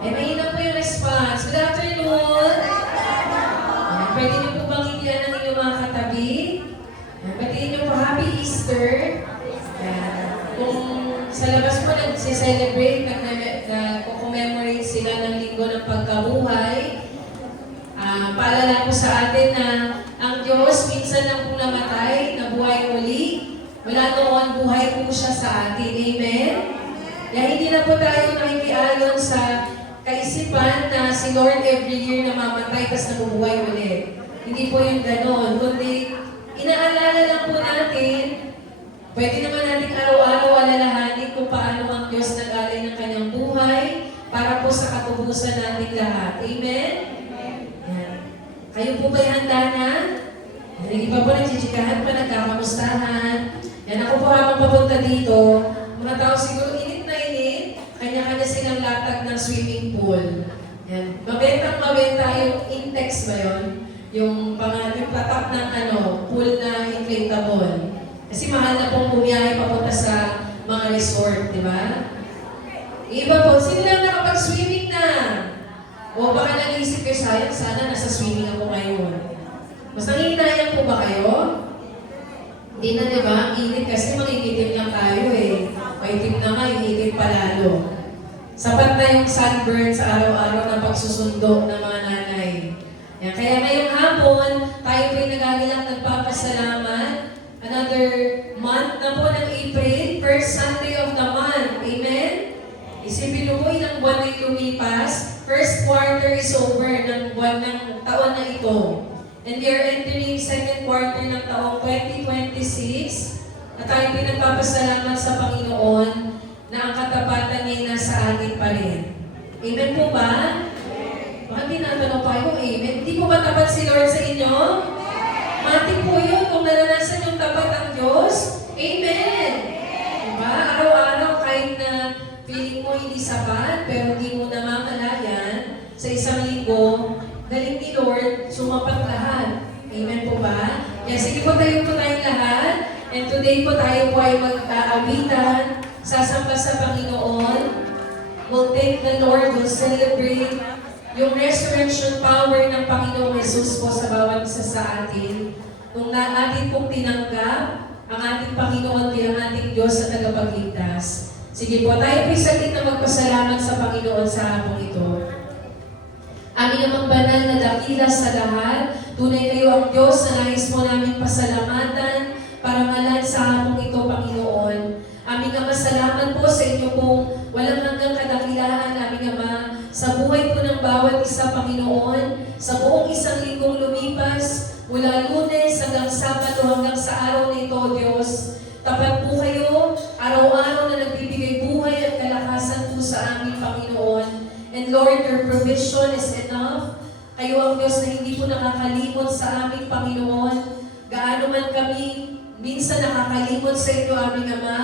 Eh, mahina po yung response. Good afternoon. Ayan, pwede niyo po bang itiyan ng inyong mga katabi? Ayan, batiin niyo po Happy Easter. Ayan, kung sa labas po nag-celebrate, nag-commemorate sila ng linggo ng pagkabuhay, paalala po sa atin na ang Diyos minsan lang po namatay, nabuhay uli. Mula noon, buhay po siya sa atin. Amen? Kaya hindi na po tayo nakikiayon sa kaisipan na si Lord every year namamatay tapos nabubuhay ulit. Hindi po yung ganon. Kundi, inaalala lang po natin, pwede naman natin araw-araw alalahanin kung paano ang Diyos nag-alay ng kanyang buhay para po sa katubusan natin lahat. Amen? Yan. Kayo po ba'y handa na? Hindi pa po nagchichikahan pa, nagkakamustahan. Yan, ako po habang papunta dito, mga tao siguro init na init, kanya-kanya silang latag ng swimming pool. Yan. Mabenta yung Intex ba yun? Yung patatap ng pool na inflatable. Kasi mahal na pong bumiyahe papunta sa mga resort, di ba? Iba po, sino lang nakapag-swimming na? O baka nag-iisip kayo, sayang, sana nasa swimming ako ngayon. Mas nanginayang po ba kayo? Hindi na, di ba? Ang init kasi mangingitim lang tayo eh. Maitim na nga, iitim palalo. Sapat na yung sunburn sa araw-araw na pagsusundo ng mga nanay. Yan. Kaya ngayong hapon, tayo po'y nagagilang nagpapasalamat. Another month na po ng April, first Sunday of the month. Amen? Isipin mo po, ilang buwan na lumipas. First quarter is over ng buwan ng taon na ito. And we are entering second quarter ng taong 2026 at tayo pinagpapasalamat sa Panginoon na ang katapatan niya nasa atin pa rin. Amen po ba? Bakit tinatanong pa yung amen? Hindi po ba tapat si Lord sa inyo? Mati po yun kung naranasan yung tapat ang Diyos. Amen! Diba? Araw-araw kahit na feeling mo hindi sapat pero hindi mo namamalayan sa isang linggo, galing ni Lord, sumapat lahat. Amen po ba? Kaya sige po tayong lahat. And today po tayo po ay mag-aawitan, sasamba sa Panginoon. We'll thank the Lord, we'll celebrate yung resurrection power ng Panginoong Jesus po sa bawat isa sa atin. Kung natin pong tinanggap ang ating Panginoon bilang ating Diyos at tagapagligtas. Sige po, tayo po isaglit na magpasalamat sa Panginoon sa hapong ito. Aming amang banal na dakila sa lahat, tunay kayo ang Diyos na nais mo namin pasalamatan, parangalan sa hapong ito, Panginoon. Aming Ama, salamat po sa inyo pong walang hanggang kadakilaan, aming Ama, sa buhay po ng bawat isa, Panginoon, sa buong isang linggong lumipas, mula Lunes hanggang Sabado hanggang sa araw nito, Diyos. Tapat po kayo, araw-araw na nagbibigay buhay at kalakasan po sa aming Panginoon. And Lord, your provision is enough. Kayo ang Diyos na hindi po nakakalimot sa aming Panginoon. Gaano man kami minsan nakakalimot sa inyo, aming Ama,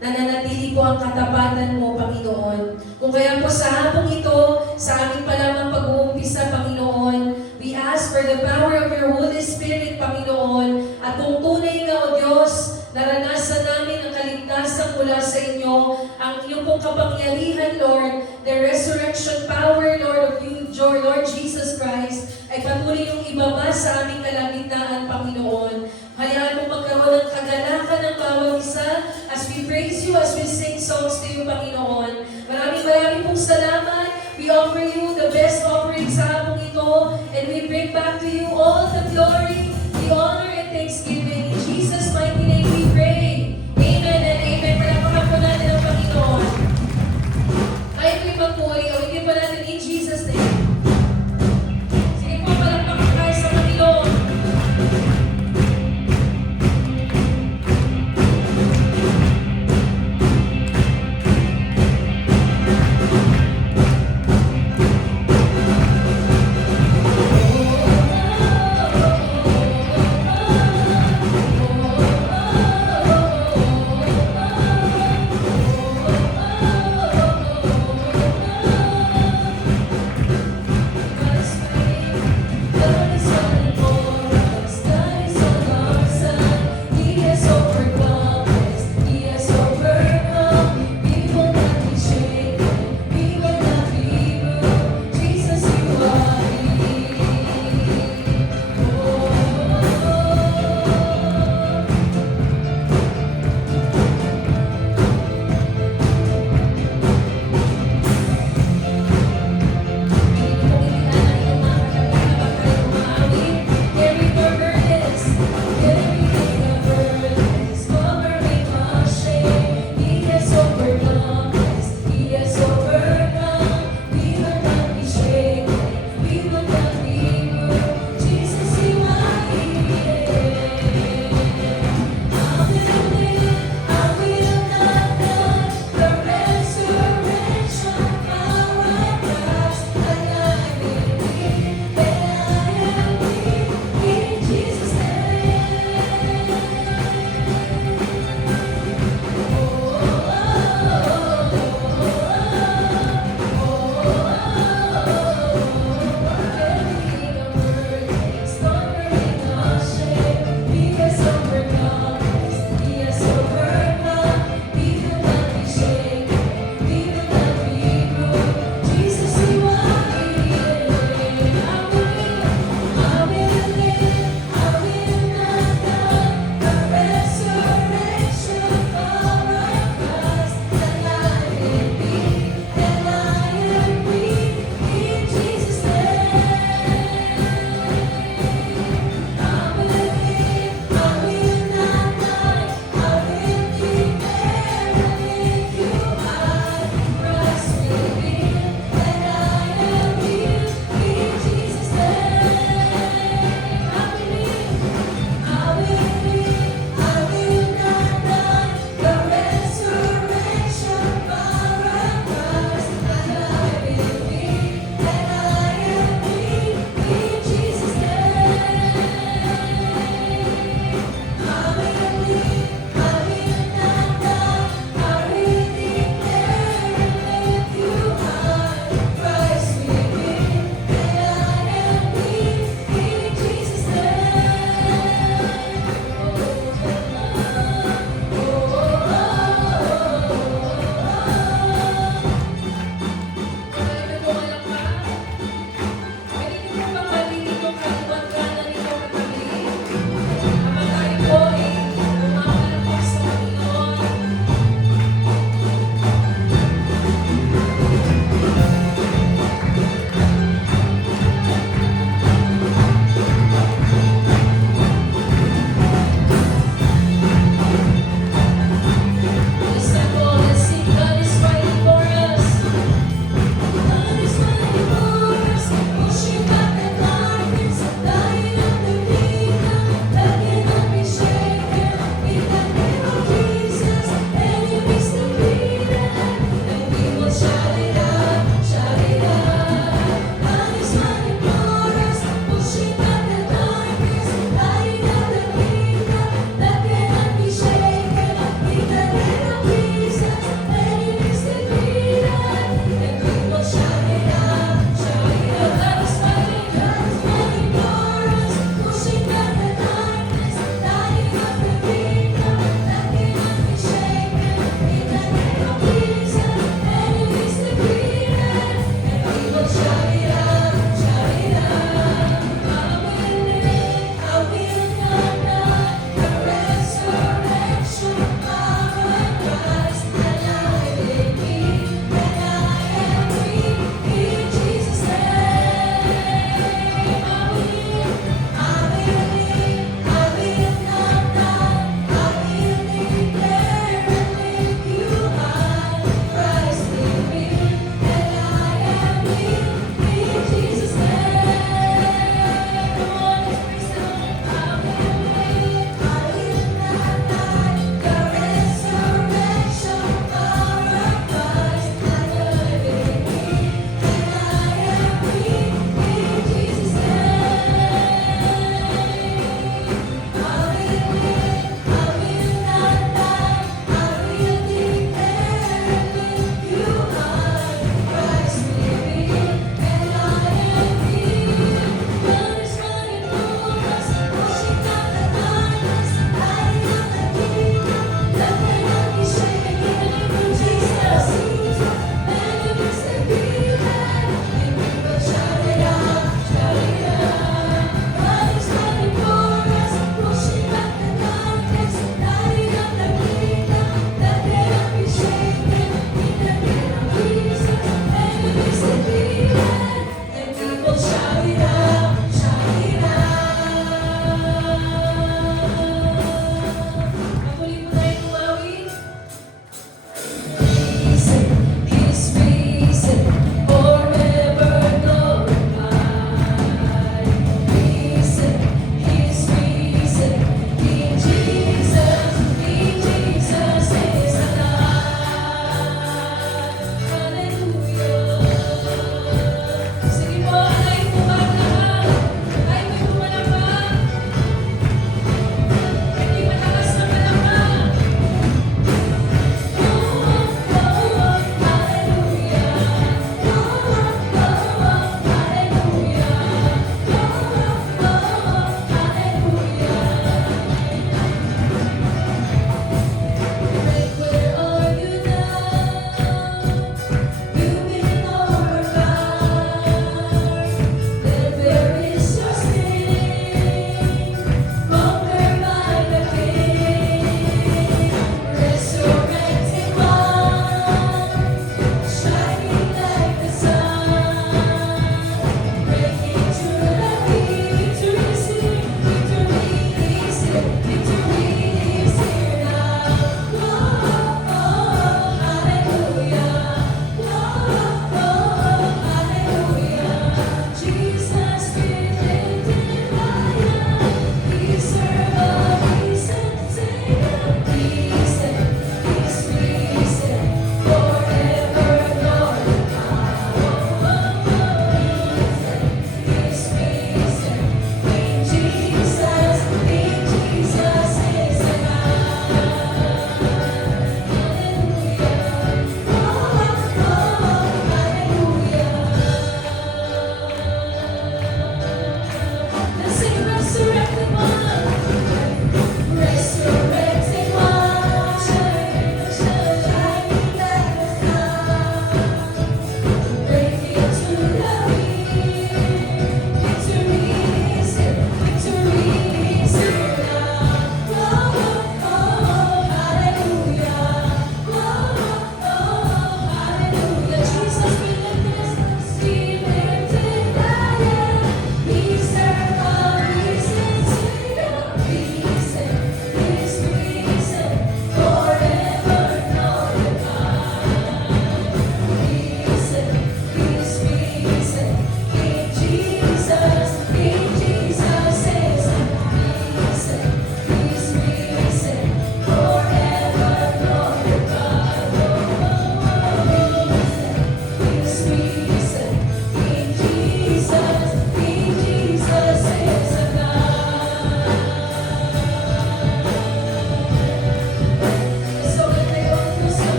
nananatili po ang katapatan mo, Panginoon. Kung kaya po sa hapong ito, sa aming palamang pag-uumpisa, Panginoon, we ask for the power of your Holy Spirit, Panginoon, at kung tunay nga, O Diyos, naranasan namin ang kaligtasan mula sa inyo, ang iyong pong kapangyarihan, Lord, the resurrection power, Lord, of you, Lord Jesus Christ, ay patuloy yung ibaba sa aming kalagitnaan, Panginoon. Hayaan mo magkaroon ng kagalakan ng bawat isa as we praise you, as we sing songs to you, Panginoon. Maraming pong salamat. We offer you the best offering sa hapong ito, and we bring back to you all the glory, the honor, and thanksgiving. In Jesus' mighty name we pray. Amen and amen. Palakpakan po natin ang Panginoon. Tayo po'y magpuri. Awitin po natin in Jesus' name. Sige po, palakpakan tayo sa Panginoon.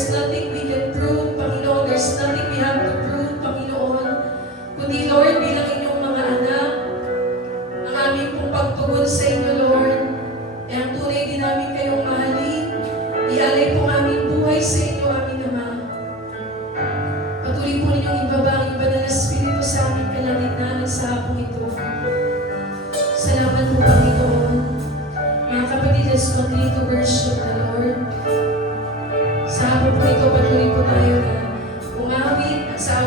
there's nothing we can prove, Panginoon. There's nothing we have to prove, Panginoon. Kundi, Lord, bilang inyong mga anak, ang aming pong pagtugon sa inyo, Lord, ay ang tunay din namin kayong mahalin. Ialay po ang aming buhay sa inyo, aming Ama. Patuloy po ninyong ibaba ang banal na Espiritu sa aming kalagitnaan sa hapong ito. Salamat po, Panginoon. Mga kapatid, let's continue to worship the Lord. Sa hapon po ito, patuloy po tayo na umawit sa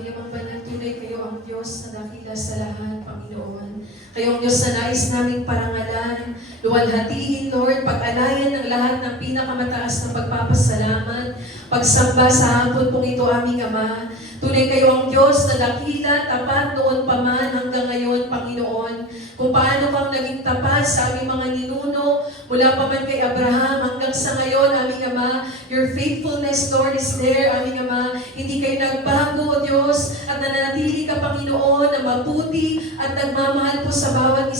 Aming Amang Banal, tunay kayo ang Diyos na dakila sa lahat, Panginoon. Kayo ang Diyos na nais naming parangalan, luwalhatiin, Lord, pag-alayan ng lahat ng pinakamataas na pagpapasalamat, pagsamba sa hapon pong ito, aming Ama. Tunay kayo ang Diyos na dakila, tapat noon pa man hanggang ngayon, Panginoon. Kung paano kang naging tapat sa aming mga ninuno, mula pa man kay Abraham hanggang sa ngayon, aming Ama, your faithfulness, Lord, is there, aming Ama. Hindi kayo nagbago, O Diyos, at nananatili ka, Panginoon, na mabuti at nagmamahal po sa bawat isa.